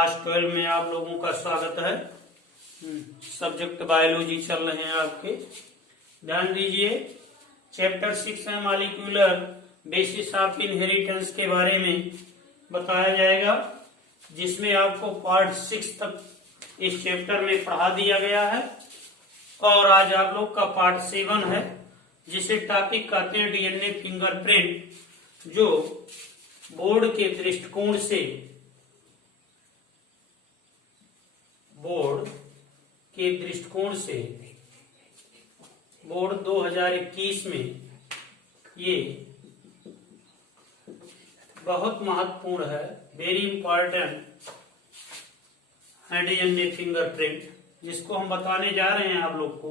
Class 12 में आप लोगों का स्वागत है। सब्जेक्ट बायोलॉजी चल रहे हैं आपके। ध्यान दीजिए, चैप्टर 6 में मॉलिक्यूलर बेसिस ऑफ इनहेरिटेंस के बारे में बताया जाएगा, जिसमें आपको पार्ट 6 तक इस चैप्टर में पढ़ा दिया गया है। और आज आप लोग का पार्ट 7 है, जिसे टॉपिक कहते हैं डीएनए फिंगरप्रिंट, जो बोर्ड के दृष्टिकोण से बोर्ड 2021 में ये बहुत महत्वपूर्ण है, वेरी इंपॉर्टेंट है डीएनए फिंगरप्रिंट, जिसको हम बताने जा रहे हैं आप लोग को।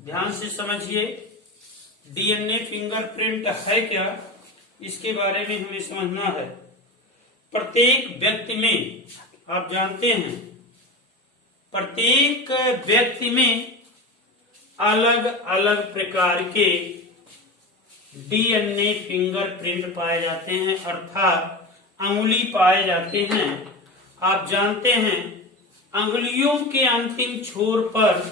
ध्यान से समझिए, डीएनए फिंगरप्रिंट है क्या, इसके बारे में हमें समझना है। प्रत्येक व्यक्ति में, आप जानते हैं, प्रत्येक व्यक्ति में अलग अलग प्रकार के डीएनए फिंगरप्रिंट पाए जाते हैं, अर्थात अंगुली पाए जाते हैं। आप जानते हैं, अंगुलियों के अंतिम छोर पर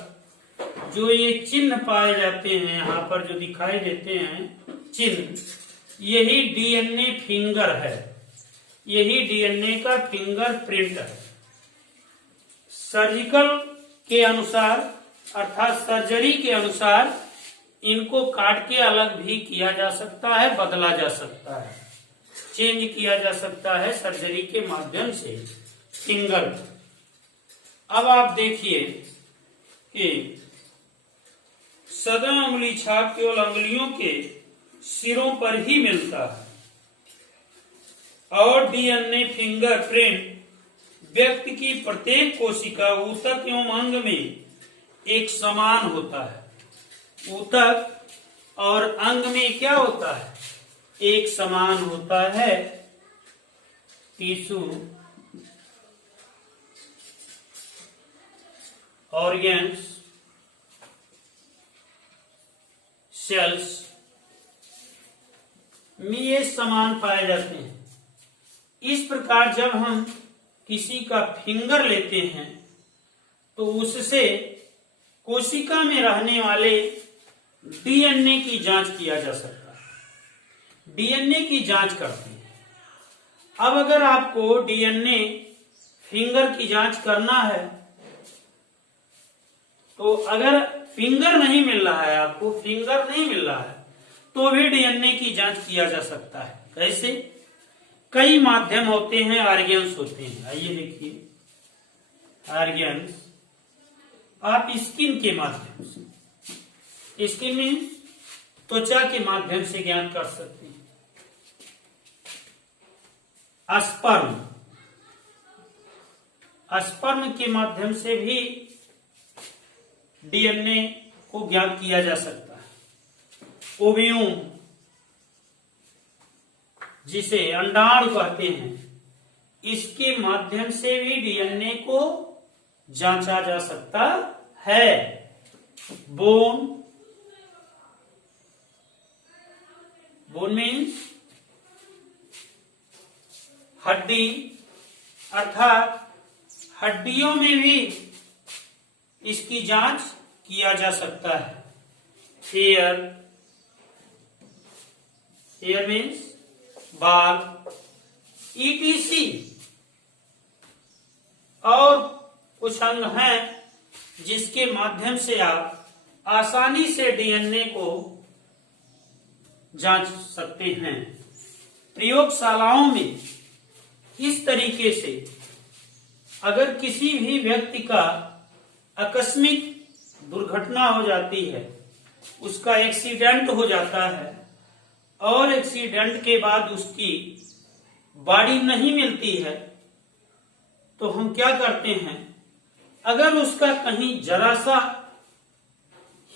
जो ये चिन्ह पाए जाते हैं, यहाँ पर जो दिखाई देते हैं चिन्ह, यही डीएनए फिंगर है, यही डीएनए का फिंगरप्रिंट है। सर्जिकल के अनुसार, अर्थात सर्जरी के अनुसार, इनको काट के अलग भी किया जा सकता है, बदला जा सकता है, चेंज किया जा सकता है सर्जरी के माध्यम से फिंगर। अब आप देखिए कि सदा उंगली छाप केवल अंगुलियों के सिरों पर ही मिलता है, और डीएनए फिंगरप्रिंट व्यक्ति की प्रत्येक कोशिका, ऊतक एवं अंग में एक समान होता है। ऊतक और अंग में क्या होता है? एक समान होता है। टिश्यू, ऑर्गन्स, सेल्स में ये समान पाए जाते हैं। इस प्रकार जब हम किसी का फिंगर लेते हैं तो उससे कोशिका में रहने वाले डीएनए की जांच किया जा सकता है। डीएनए की जांच करते हैं। अब अगर आपको डीएनए फिंगर की जांच करना है, तो अगर फिंगर नहीं मिल रहा है, आपको फिंगर नहीं मिल रहा है, तो भी डीएनए की जांच किया जा सकता है। कैसे? कई माध्यम होते हैं, ऑर्गन्स होते हैं। आइए देखिए, ऑर्गन्स आप स्किन के माध्यम से, स्किन में त्वचा के माध्यम से ज्ञान कर सकते हैं। स्पर्म के माध्यम से भी डीएनए को ज्ञात किया जा सकता है। ओव्यूम, जिसे अंडाणु कहते हैं, इसके माध्यम से भी डीएनए को जांचा जा सकता है। बोन मीन्स हड्डी, अर्थात हड्डियों में भी इसकी जांच किया जा सकता है। हेयर मीन्स बाल, ईटीसी। और कुछ अंग हैं जिसके माध्यम से आप आसानी से डीएनए को जांच सकते हैं। प्रयोगशालाओं में इस तरीके से अगर किसी भी व्यक्ति का आकस्मिक दुर्घटना हो जाती है, उसका एक्सीडेंट हो जाता है, और एक्सीडेंट के बाद उसकी बॉडी नहीं मिलती है, तो हम क्या करते हैं, अगर उसका कहीं जरा सा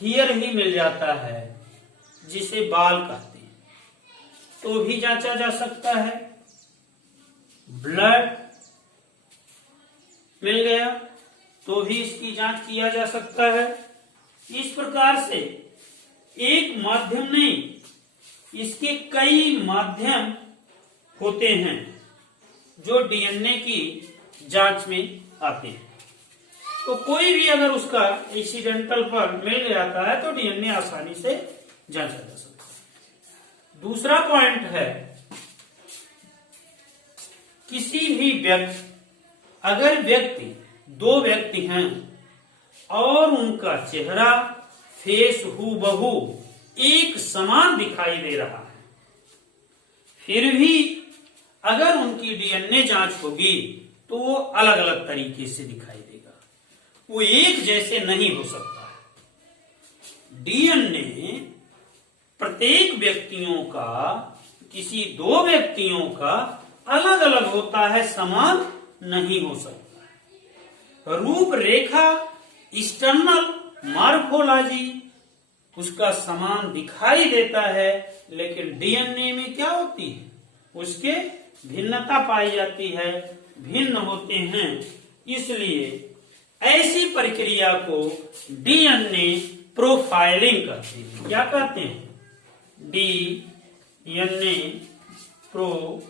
हेयर ही मिल जाता है, जिसे बाल कहते हैं, तो भी जांचा जा सकता है। ब्लड मिल गया तो भी इसकी जांच किया जा सकता है। इस प्रकार से एक माध्यम नहीं, इसके कई माध्यम होते हैं। जो डीएनए की जांच में आते हैं। तो कोई भी अगर उसका एक्सीडेंटल पर मिल जाता है तो डीएनए आसानी से जांचा जा सकता है। दूसरा पॉइंट है, किसी भी व्यक्ति, अगर दो व्यक्ति हैं और उनका चेहरा फेस हूबहू एक समान दिखाई दे रहा है, फिर भी अगर उनकी डीएनए जांच होगी तो वो अलग अलग तरीके से दिखाई देगा, वो एक जैसे नहीं हो सकता है। डीएनए प्रत्येक व्यक्तियों का, किसी दो व्यक्तियों का अलग अलग होता है, समान नहीं हो सकता है। रूपरेखा, एक्सटर्नल मॉर्फोलॉजी उसका समान दिखाई देता है, लेकिन डीएनए में क्या होती है, उसके भिन्नता पाई जाती है, भिन्न होते हैं। इसलिए ऐसी प्रक्रिया को डीएनए प्रोफाइलिंग कहते हैं। क्या कहते हैं? DNA profiling.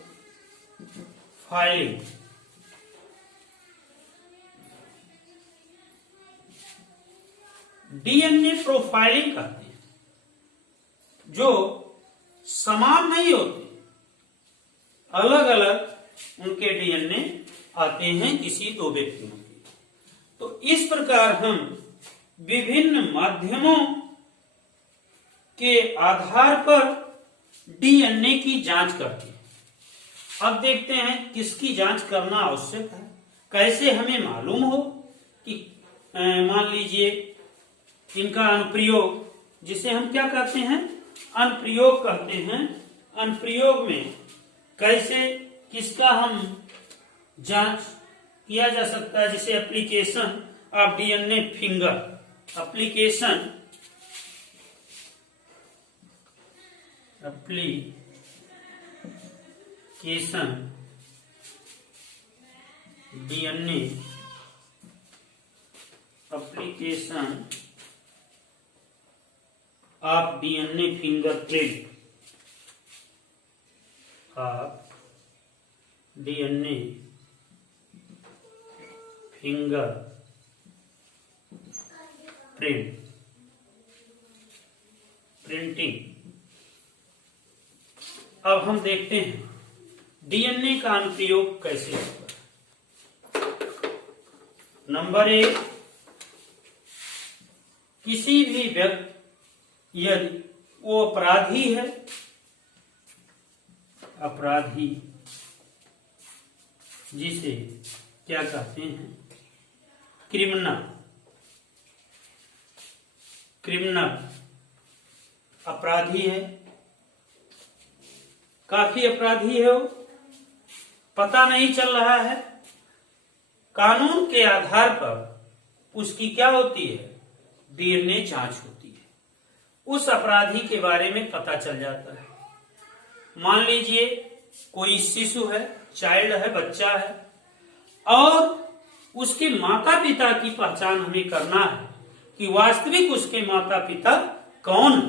डीएनए प्रोफाइलिंग कहते हैं, जो समान नहीं होते, अलग अलग उनके डीएनए आते हैं किसी दो व्यक्तियों के। तो इस प्रकार हम विभिन्न माध्यमों के आधार पर डीएनए की जांच करते हैं। अब देखते हैं किसकी जांच करना आवश्यक है, कैसे हमें मालूम हो कि मान लीजिए इनका अनुप्रयोग, जिसे हम क्या कहते हैं, अनुप्रयोग कहते हैं। अनुप्रयोग में कैसे किसका हम जांच किया जा सकता है, जिसे application of DNA finger, application DNA application of DNA fingerprint of DNA finger printing. अब हम देखते हैं डीएनए का अनुप्रयोग कैसे होता है। नंबर 1, किसी भी व्यक्ति, यदि वो अपराधी है, अपराधी जिसे क्या कहते हैं, क्रिमिनल अपराधी है, काफी अपराधी है, वो पता नहीं चल रहा है, कानून के आधार पर उसकी क्या होती है, डीएनए जांच होती है। उस अपराधी के बारे में पता चल जाता है। मान लीजिए कोई शिशु है, चाइल्ड है, बच्चा है, और उसके माता पिता की पहचान हमें करना है कि वास्तविक उसके माता पिता कौन।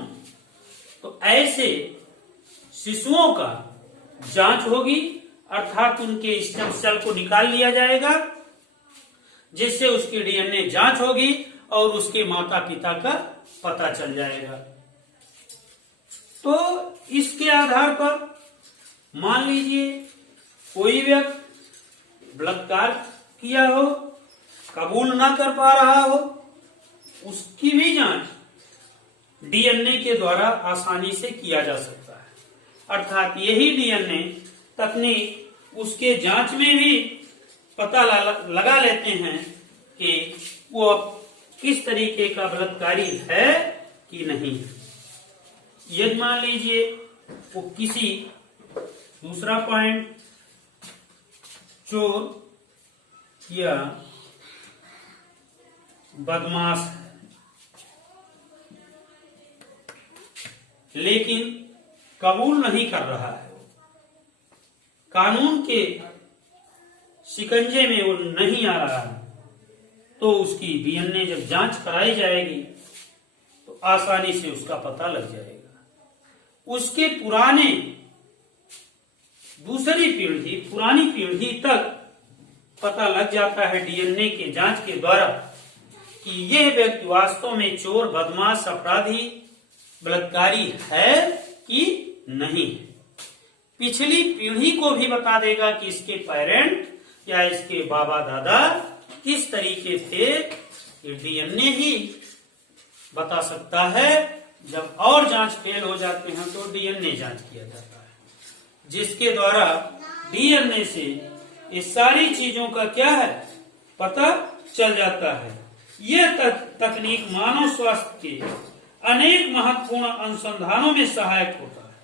तो ऐसे शिशुओं का जांच होगी, अर्थात उनके स्टेम सेल को निकाल लिया जाएगा, जिससे उसकी डीएनए जांच होगी और उसके माता पिता का पता चल जाएगा। तो इसके आधार पर मान लीजिए कोई व्यक्ति बलात्कार किया हो, कबूल ना कर पा रहा हो, उसकी भी जांच डीएनए के द्वारा आसानी से किया जा सकता है। अर्थात यही डीएनए तकनीक उसके जांच में भी पता लगा लेते हैं कि वो किस तरीके का बलात्कारी है कि नहीं। यदि मान लीजिए वो किसी, दूसरा पॉइंट, चोर या बदमाश है, लेकिन कबूल नहीं कर रहा है, कानून के शिकंजे में वो नहीं आ रहा है, तो उसकी डीएनए जब जांच कराई जाएगी तो आसानी से उसका पता लग जाएगा। उसके पुराने दूसरी पीढ़ी, पुरानी पीढ़ी तक पता लग जाता है डीएनए के जांच के द्वारा कि यह व्यक्ति वास्तव में चोर, बदमाश, अपराधी, बलात्कारी है कि नहीं। पिछली पीढ़ी को भी बता देगा कि इसके पेरेंट या इसके बाबा दादा किस तरीके थे। ये डीएनए ही बता सकता है। जब और जांच फेल हो जाते हैं तो डीएनए जांच किया जाता है, जिसके द्वारा डीएनए से ये सारी चीजों का क्या है पता चल जाता है। यह तकनीक मानव स्वास्थ्य के अनेक महत्वपूर्ण अनुसंधानों में सहायक होता है।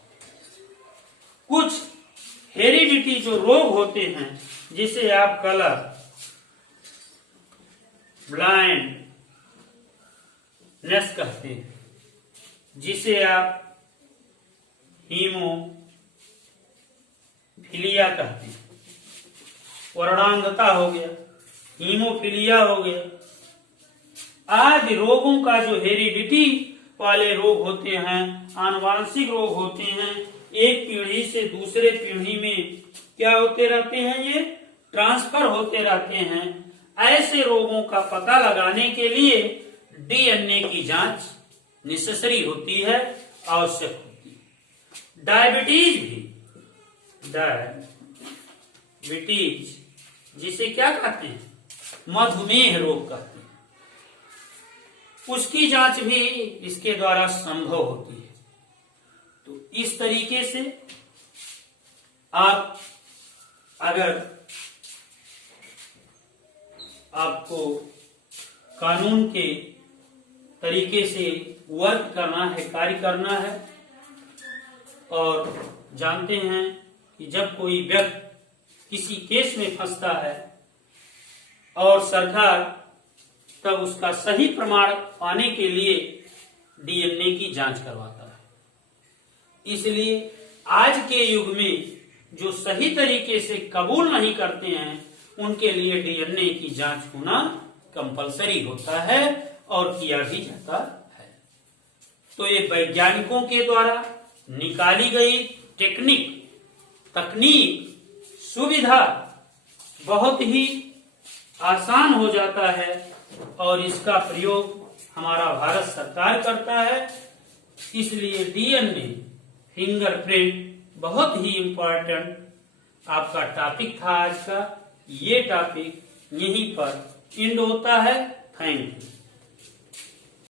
कुछ हेरिडिटी जो रोग होते हैं, जिसे आप कलर, ब्लाइंडनेस कहते हैं, जिसे आप हीमोफीलिया कहते हैं, वर्णांधता हो गया, हीमोफीलिया हो गया, आदि रोगों का जो हेरिडिटी वाले रोग होते हैं, आनुवांशिक रोग होते हैं, एक पीढ़ी से दूसरे पीढ़ी में क्या होते रहते हैं, ये ट्रांसफर होते रहते हैं। ऐसे रोगों का पता लगाने के लिए डीएनए की जांच नेसेसरी होती है, आवश्यक होती है। डायबिटीज भी, डायबिटीज जिसे क्या कहते हैं, मधुमेह रोग कहते हैं, उसकी जांच भी इसके द्वारा संभव होती है। तो इस तरीके से आप अगर आपको कानून के तरीके से वर्क करना है, कार्य करना है, और जानते हैं कि जब कोई व्यक्ति किसी केस में फंसता है और सरकार तब उसका सही प्रमाण पाने के लिए डीएनए की जांच करवाता है। इसलिए आज के युग में जो सही तरीके से कबूल नहीं करते हैं, उनके लिए डीएनए की जांच होना कंपलसरी होता है और किया भी जाता है। तो ये वैज्ञानिकों के द्वारा निकाली गई तकनीक, सुविधा बहुत ही आसान हो जाता है और इसका प्रयोग हमारा भारत सरकार करता है। इसलिए डीएनए, फिंगरप्रिंट बहुत ही इम्पोर्टेंट आपका टॉपिक था आज का। ये टॉपिक यहीं पर एंड होता है। Thank you.